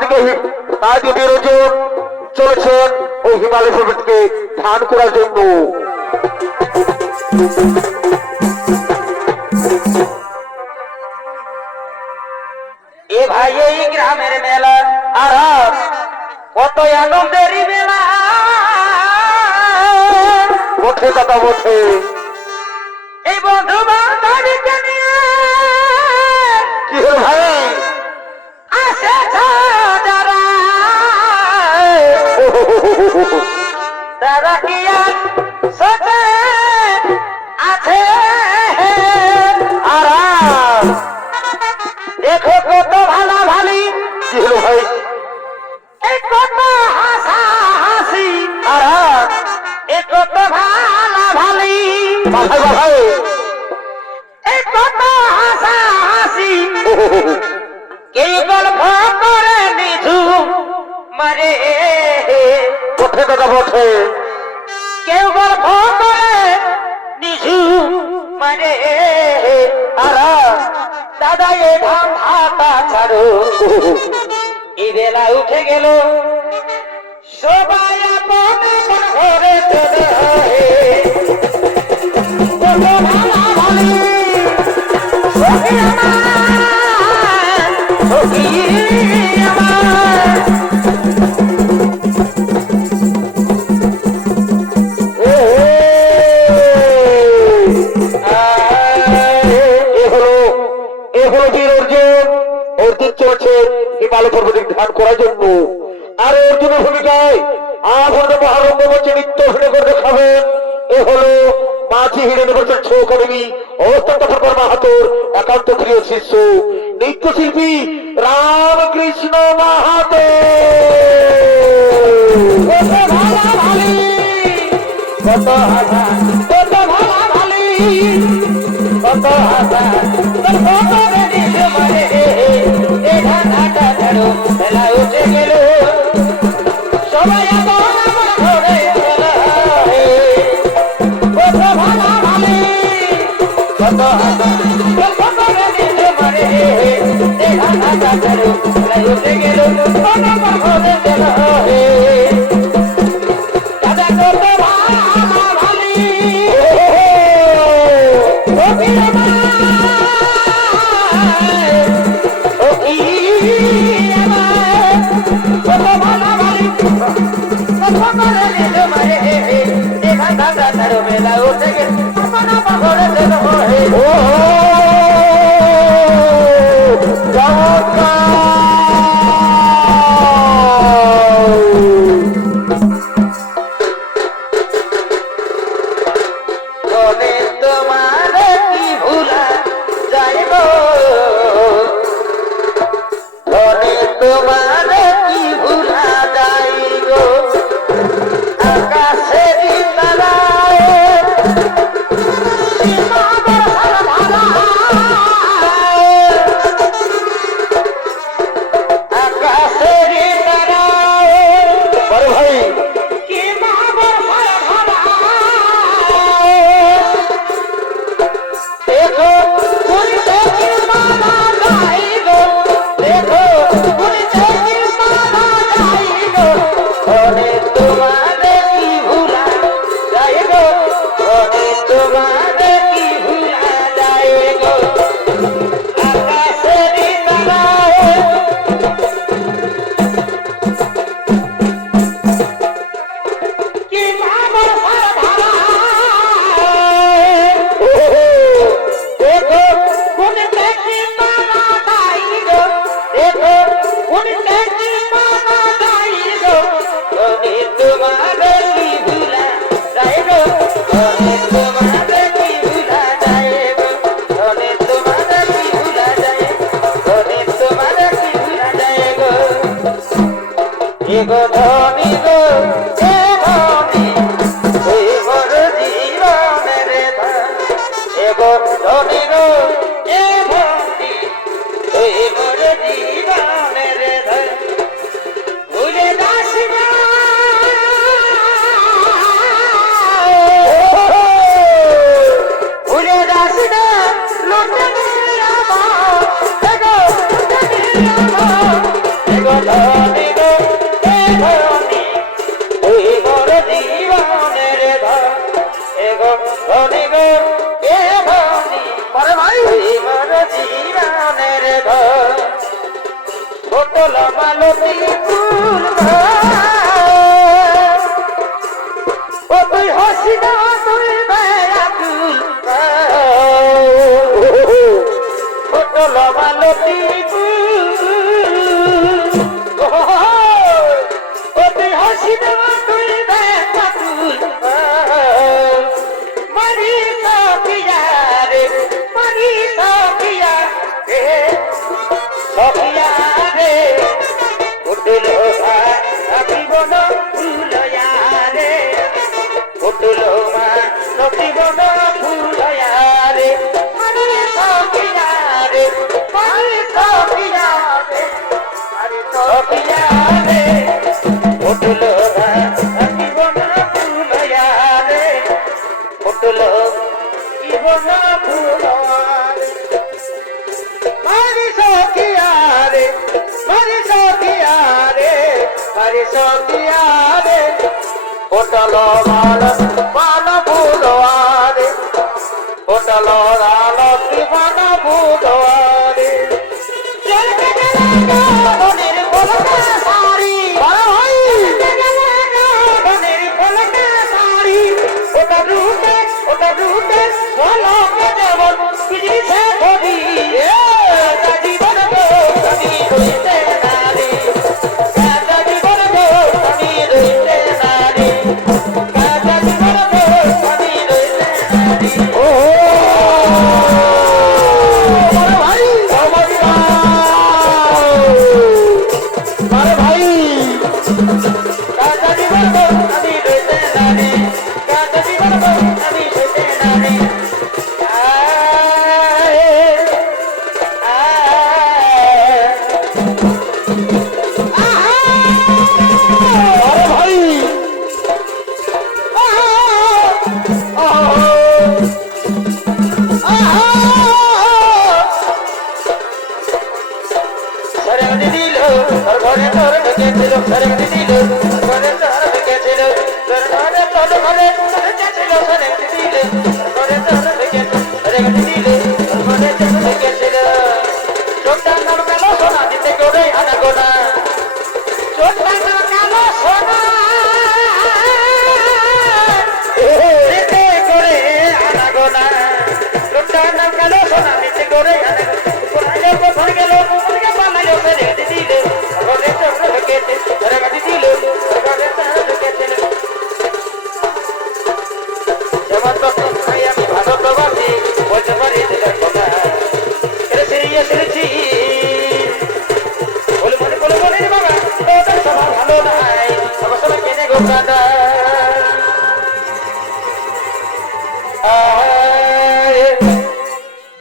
দিকে বিরোজন চলেছেন ওই হিমালয় পর্বতকে ধান করার জন্য। এ ভাই এই গ্রামের মেলা আর কত আনন্দের মেলা ওঠে দাদা ওঠে। এই বন্ধু বান্ধবীকে নিয়ে কি হল ভাই? আসে যারা তারা কি আর সোচে আছে আর দেখো কত ভালো ভালি কি হলো ভাই? এই কত হাসা হাসি আর এই কত ভালো ভালি ভাই ভাই এই কত হাসা হাসি কেউ গল্প করে নিঝু মারে ওঠে দাদা ওঠে। কেউ গল্প করে নিঝু মারে আর দাদা এ ধাম ভাতা ছাড়ো এই বেলা উঠে গেল সবাই আপন আপন ঘরে চলে কত ভালা ভালি সখী আমার সখী আমার অর্জুন চলছে হিমালয় পর্বতে ধান করার জন্য। আর অর্জুনের ভূমিকায় আধুনিক মহারম্ভ মঞ্চে নৃত্য অভিনয় করে দেখাবেন এ হলো মাঝি হিরেন বছর ছৌকর্মী অত্যন্ত মাহাতোর একান্ত প্রিয় শিষ্য নৃত্যশিল্পী রামকৃষ্ণ মাহাতো। কত হাসা কত ভালা ভালি কত হাসা কত বেদিস মারে এ ধানাটা ছাড়ো বেলা উঠে গেল সবাই আপন আপন ঘরে চলে কত ভালা ভালি কত হাসা কত বেদিস মারে এ ধানাটা ছাড়ো বেলা উঠে গেল কত আপন ঘরে চলে দাদা কত ভালা ভালি সখী আমার সখী আমার কত ভালা ভালি কত করে নিল মারে দেখা দাদা তার বেলা উঠে গেল আপন আপন ঘরে চলো হে বলে তোমার কি ভুলা যায় গো বলে তোমার কি ভুলা যায় গো আকাশের তারায় সীমা বর্ষার ধারায় আকাশের তারায় বড় ভাই সীমা বর্ষার ধারায় দেখো পুরিতে কিরমানা যাই গো দেখো পুরিতে কিরমানা যাই গো ওরে তোমারে কি ভুলা যাই গো ওরে তোমারে কি ভুলা যাই গো আকাশের তারায় কি মামার ধারায় দেখো পুরিতে কিরমানা যাই গো দেখো পুরিতে কিরমানা যাই গো ওরে তোমারে কি ভুলা যাই গো ওরে তোমারে কি ভুলা যাই গো ওরে তোমারে কি ভুলা যাই ওরে তোমারে কি ভুলা যাই গো এগো ধনী গো এ ধনী ওই মোর জীবনের ধন এগো ধনী গো এ ধনী ওই মোর জীবনের ধন ভুলে যাস না ভুলে যাস না লুটে নিলাম এগো লুটে নিলাম ধনী গো এ ধনী আরে ভাই মর জীবনের ঘর ছোটল মালতী ফুল ও তুই হাসি না তুই বেয়াকুল ছোটল মালতী ফুল ও তুই হাসি না তুই বেয়াকুল মারি সখিয়া রে মারি সখিয়া রে সখিয়া রে উঠল ভাবিবন ফুলয়া রে উঠল মা নটিবন ফুলয়া রে মারি সখিয়া রে মারি সখিয়া রে মারি সখিয়া রে উঠল ভাবিবন ফুলয়া রে উঠল জীবন ফুলয়ারে মারি সখিয়া রে মারি সখিয়া রে মারি সখিয়া রে উঠল মাল মান ফুলয়ারে উঠল রালতি মান ফুলয়ারে চলতে গেলে ধনের কলকা সারি ভাই ধনের কলকা সারি ওটা রুটে বলো যেমন বিজলি সে ধরি জীবন আমি রইতে নারী জীবন আমি রইতে নারী জীবন আমি রইতে নারী ও আরে ভাই আরে ভাই জীবন আমি রইতে নারী জীবন আমি রইতে নারী আরে ভাই সরগনি দিল তোর ঘরে তোর ঢুকেছিল সরগনি দিল তোর ঘরে তোর ঢুকেছিল তোর ঘরে তোর ঘরে ঢুকেছিল সরগনি দিল তোর ঘরে তোর ঢুকেছিল সরগনি দিল তোর ঘরে তোর ঢুকেছিল চোখটা নাম কালো সোনা দিতে করে আনা গোনা চোখটা নাম কালো সোনা দিতে করে আনা গোনা চোখটা নাম কালো সোনা দিতে করে আনা গোনা কোথায় গেল আমি ভারতবাসী বলতে পারি কথা বলে মনে বাবা তোদের সবার ভালো নাই সবার সবাই কেনে গো কাদা